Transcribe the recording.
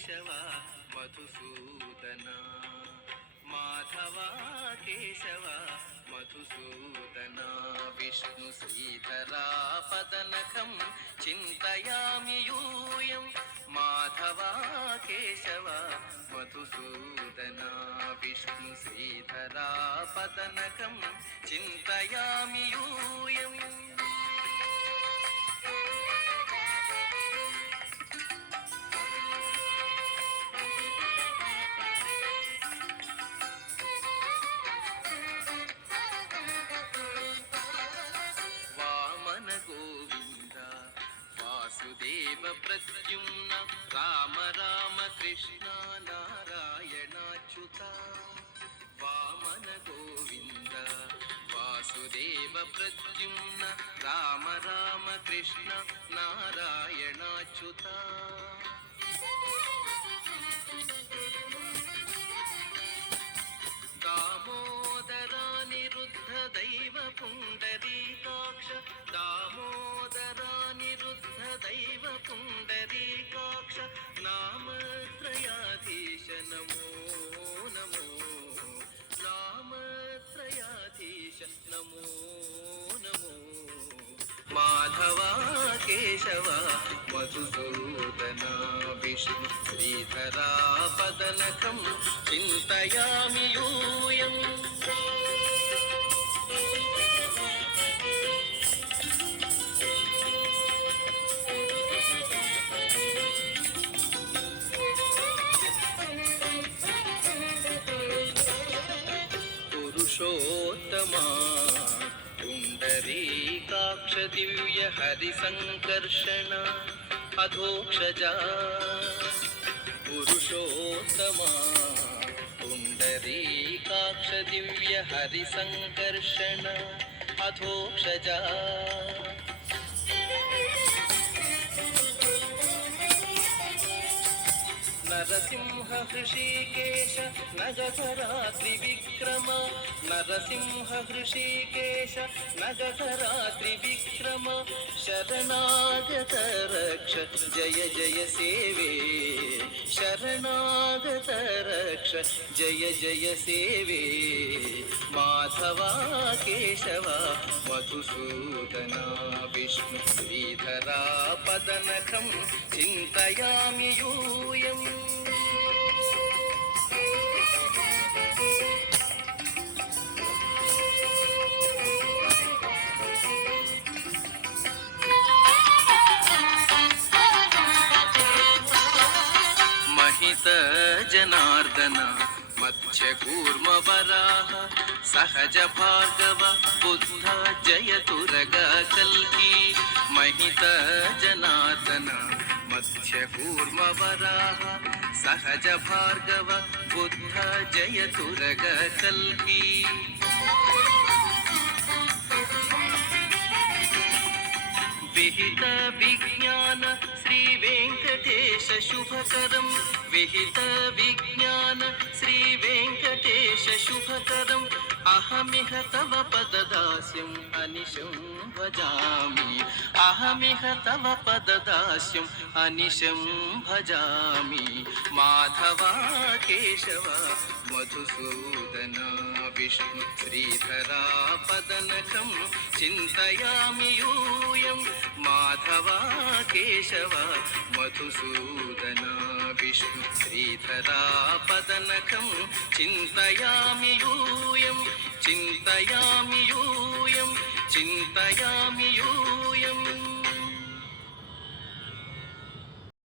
కేశవ మధుసూదన మాధవ కేశవ మధుసూదన విష్ణు శ్రీధరా పదనఖం చింతయామి యూయం మాధవ కేశవ మధుసూదన విష్ణు శ్రీధరా పదనఖం చింతయామి యూయం వాసుదేవ ప్రద్యుమ్న రామ రామ కృష్ణ నారాయణాచ్యుత వామన గోవింద వాసుదేవ ప్రద్యుమ్న రామ రామ కృష్ణ నారాయణాచ్యుత దామోదరా నిరుద్ధ దైవ పుండరీకాక్ష దామోదరా నిరుద్ధ దైవ పుండరీకాక్ష నామత్రయాధీశ నమో నమో నామత్రయాధీశ నమో నమో మాధవ కేశవ మధుసూదన విష్ణు శ్రీధరా పదనఖం చింతయామి యూయం పురుషోత్తమా పుండరీకాక్ష దివ్య హరి సంకర్షణ అధోక్షజా పురుషోత్తమా పుండరీకాక్ష దివ్య హరి సంకర్షణ అధోక్షజా నరసింహ హృషీకేశ నగధరా త్రివిక్రమ నరసింహ హృషీకేశ నగధరా త్రివిక్రమ శరణాగత రక్ష జయ జయ సేవే శరణాగత రక్ష జయ జయ సేవే మాధవ కేశవ మధుసూదన విష్ణు శ్రీధరా పదనఖం చింతయామి యూయం మహిత జనార్దన మధ్య కూర్మ వరాహ సహజ భార్గవ బుద్ధ జయతురగ కల్కి మహిత జనార్దన మధ్య కూర్మ వరాహ సహజ భార్గవ బుద్ధ జయతురగ కల్కి విహిత విజ్ఞాన శ్రీ వెంకటేశ శుభకరం విహిత విజ్ఞాన శ్రీ వెంకటేశ శుభకరం అహమిహ తవ పదదాస్యం అనిశం భజామి అహమిహ తవ పదదాస్యం అనిశం భజామి మాధవ కేశవ మధుసూదన విష్ణు శ్రీధరా పదనఖం చింతయామి యూయం మాధవ కేశవ మధుసూదన విష్ణు శ్రీధరా పదనఖం చింతయామి యూయం చింతయామి యూయం చింతయామి యూయం